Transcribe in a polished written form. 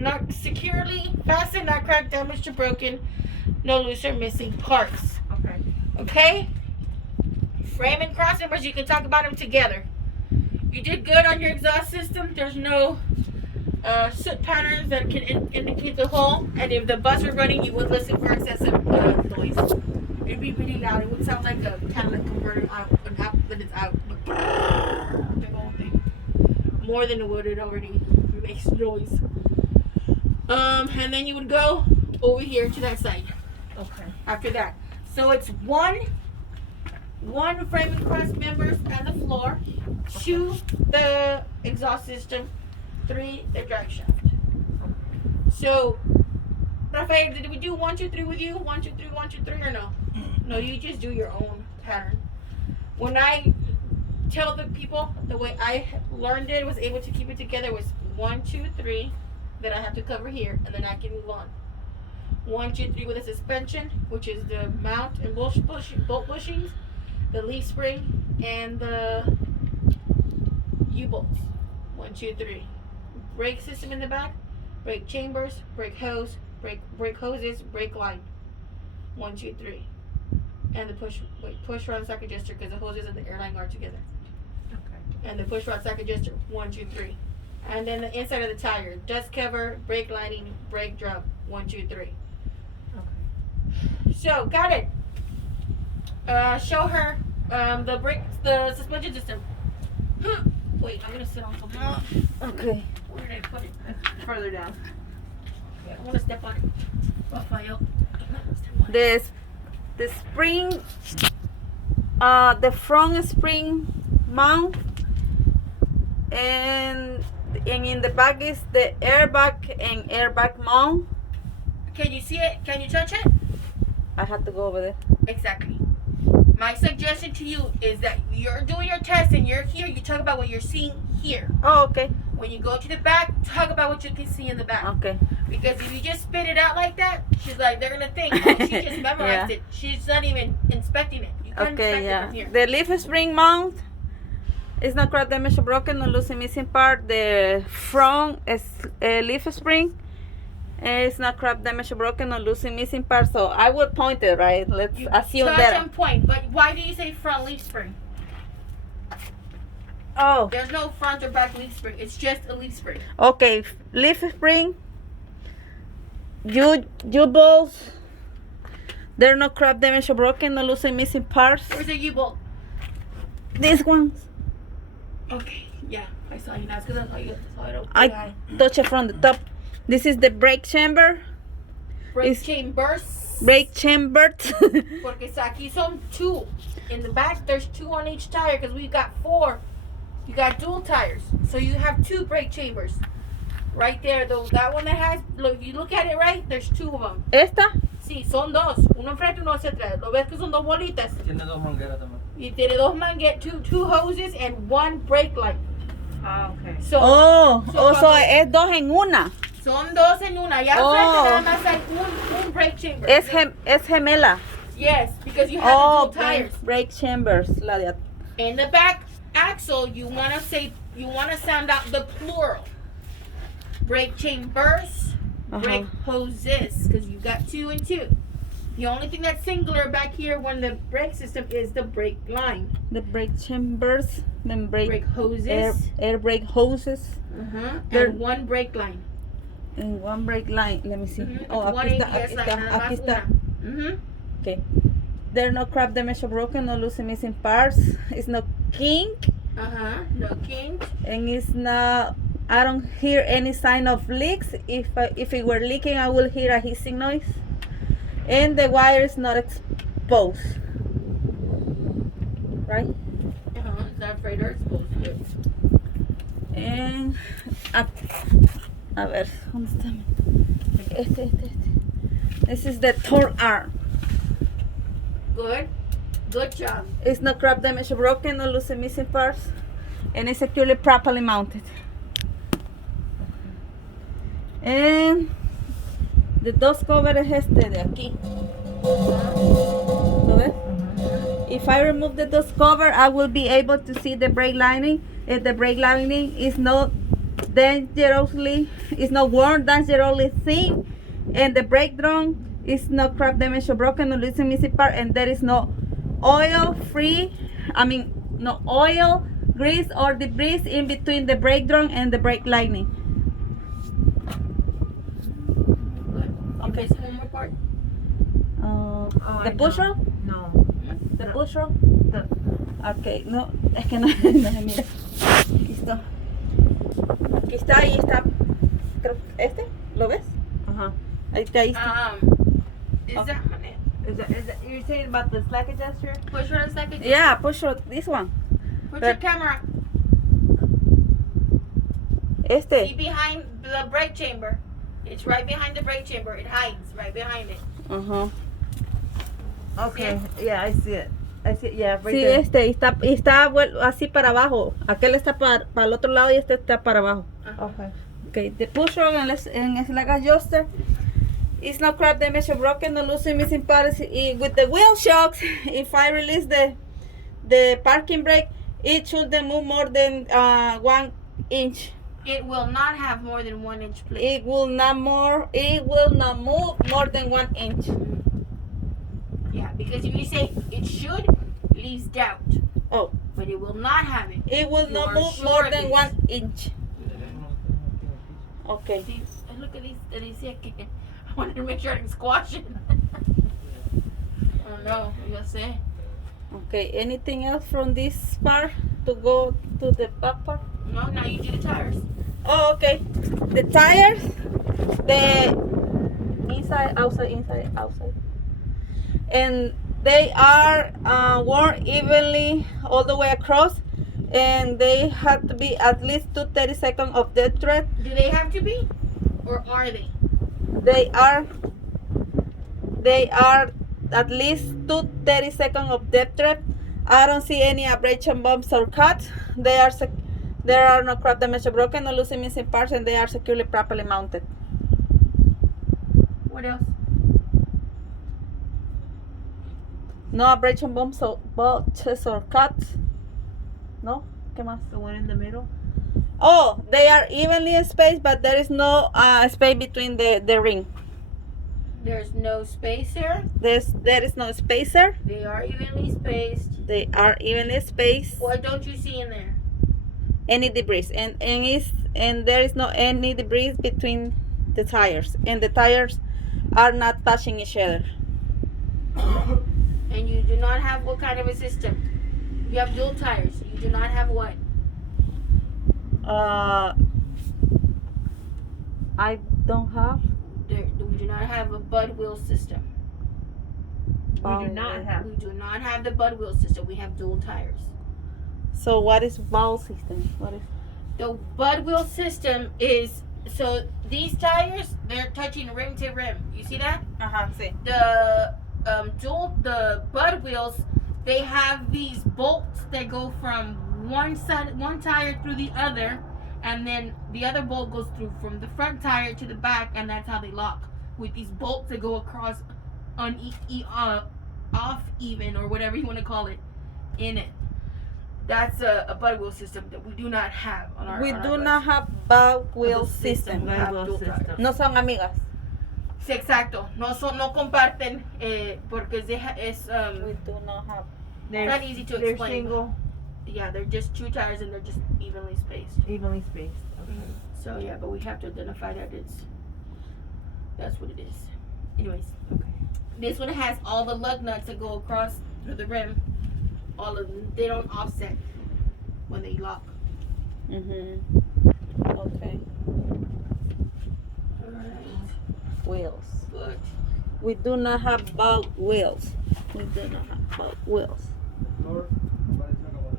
not securely fastened, not cracked, damaged, or broken. No loose or missing parts. Okay. Okay? Frame and cross members, you can talk about them together. You did good on your exhaust system. There's no soot patterns that can indicate the hole. And if the bus were running, you would listen for excessive noise. It'd be really loud. It would sound like a catalytic converter out when it's out. The whole thing. More than it would. It already makes noise. And then you would go over here to that side. Okay. After that. So it's one frame and cross members and the floor, 2 the exhaust system, 3 the drive shaft. So, Rafael, did we do 1, 2, 3 with you? 1, 2, 3, 1, 2, 3, or no? No, you just do your own pattern. When I tell the people, the way I learned it, was able to keep it together, was 1, 2, 3 that I have to cover here, and then I can move on. 1, 2, 3 with a suspension, which is the mount and bolt bushings, the leaf spring, and the U-bolts. 1, 2, 3. Brake system in the back, brake chambers, brake hose, brake hoses, brake line. 1, 2, 3. And the push rod socket adjuster, because the hoses and the airline are together. Okay. And the push rod socket adjuster. 1, 2, 3. And then the inside of the tire, dust cover, brake lining, brake drum. 1, 2, 3. Okay. So, got it. Show her the suspension system. Wait, I'm gonna sit on something. Okay. Where did I put it? Further down. I want to step on it. Rafael. Step on it. The spring, the front spring mount, and in the back is the airbag and airbag mount. Can you see it? Can you touch it? I have to go over there. Exactly. My suggestion to you is that you're doing your test and you're here. You talk about what you're seeing here. Oh, okay. When you go to the back, talk about what you can see in the back. Okay. Because if you just spit it out like that, she's like, they're gonna think, oh, she just memorized it. She's not even inspecting it. You can't inspect it from here. The leaf spring mount is not cracked, damaged, or broken, no loose, missing part. The front is leaf spring. It's not cracked, damaged, or broken, no loose, missing part. So I will point it, right? Let's You assume touch that. and point, but why do you say front leaf spring? Oh, There's no front or back leaf spring. It's just a leaf spring. okay. Leaf spring. U-bolts. They're not cracked, damaged, or broken, no loose, missing parts. Where's the U-bolt? These ones. Okay, yeah, I saw you. That's because I saw you. I touch it from the top. This is the brake chamber. Brake chambers. Brake chamber. Porque aquí son 2. In the back, there's 2 on each tire because we've got 4. You got dual tires, so you have 2 brake chambers. Right there, that one that has. Look, you look at it right. There's 2 of them. Esta. Sí, son 2. Uno enfrente, uno hacia atrás. Lo ves que son 2 bolitas. Tiene 2 mangueras también. Y tiene 2 mangueras, 2 hoses, and 1 brake light. Ah, okay. So, So es 2 en una. son 2 en una. Ya enfrente nada más hay un brake chamber. Es gemela. Yes, because you have the dual tires. Brake chambers. La de In the back axle, you want to sound out the plural. Brake chambers, brake hoses, because you've got 2 and 2. The only thing that's singular back here when the brake system is the brake line. The brake chambers, then Brake hoses. Air brake hoses. And 1 brake line. And 1 brake line. Let me see. Oh, One aquí está, ABS aquí line, está, nada aquí más está. una. Okay. There are no cracked, damaged, or broken, no loose, missing parts. It's no kink. No kink. And it's not. I don't hear any sign of leaks. If it were leaking, I will hear a hissing noise. And the wire is not exposed. Right? It's not afraid or exposed to it. And a ver, ¿dónde está? Este. This is the torque arm. Good job. It's not cracked, damaged, or broken, no loose, missing parts, and it's securely properly mounted. And the dust cover es este de aquí. ¿Lo ves? If I remove the dust cover, I will be able to see the brake lining. If the brake lining is not dangerously, it's not worn, dangerously thin, and the brake drum is not cracked, damaged, or broken, or losing missing part, and there is no no oil, grease, or debris in between the brake drum and the brake lining. Okay, so one more part. The push rod? No. The push rod? The- Ok, no, es que no, no se mira. Aquí está. Aquí está, ahí está. Creo, ¿lo ves? Uh-huh. Ahí está, ahí está. Is Okay. that You're saying about the slack adjuster? push for a second? Yeah, push rod, this one. Put your camera. See behind the brake chamber. It's right behind the brake chamber. It hides right behind it. Ajá. Okay. Yeah, I see it. Yeah, right Sí, there. está así para abajo. Aquel está para el otro lado y este está para abajo. Okay. Okay, the push rod and slack adjuster is not cracked, damaged, or broken, or losing missing parts. With the wheel shocks, if I release the parking brake, it shouldn't move more than 1 inch. It will not have more than 1 inch, please. It will not move more than 1 inch. Yeah, because if you say it should, leaves doubt. Oh, But it will not have it. it will You not are move sure more of than this? 1 inch. Okay. See, look at these. I wanted to make sure I didn't squash it. Oh no, you say. Okay. Anything else from this part to go to the back part? No, now you do the tires. Oh, okay. The tires, the inside, outside. And they are worn evenly all the way across, and they have to be at least 2/32 of depth thread. Do they have to be? Or are they? They are at least 2/32 of depth thread. I don't see any abrasion bumps or cuts. There are no cracked, damaged, or broken, or losing missing parts, and they are securely properly mounted. What else? No abrasion bumps or botches or cuts. No? ¿Qué más? The one in the middle? Oh, they are evenly spaced, but there is no space between the ring. There's no space here. There is no spacer. They are evenly spaced. They are evenly spaced. What don't you see in there? Any debris, and there is no any debris between the tires, and the tires are not touching each other. And you do not have what kind of a system? You have dual tires. You do not have what? I don't have. We do not have a bud wheel system. We do not have. We do not have the bud wheel system. We have dual tires. So what is valve system? What is? The bud wheel system is, so these tires, they're touching rim to rim. You see that? Sí. The bud wheels, they have these bolts that go from one tire through the other, and then the other bolt goes through from the front tire to the back, and that's how they lock, with these bolts that go across on off even, or whatever you want to call it, in it. That's a bud wheel system that we do not have on our. We on do our not bus. have valve wheel system. We have Bud wheel dual tires. system. No son amigas. Sí, exacto. No comparten porque es We do not have. not easy to They're explain. single, Yeah, they're just two tires and they're just evenly spaced. evenly spaced. Okay. So yeah, but we have to identify that that's what it is. Anyways, Okay. this one has all the lug nuts that go across through the rim. All of them, they don't offset when they lock. Okay. Wheels. But We do not have valve wheels. We do not have valve wheels. Lord.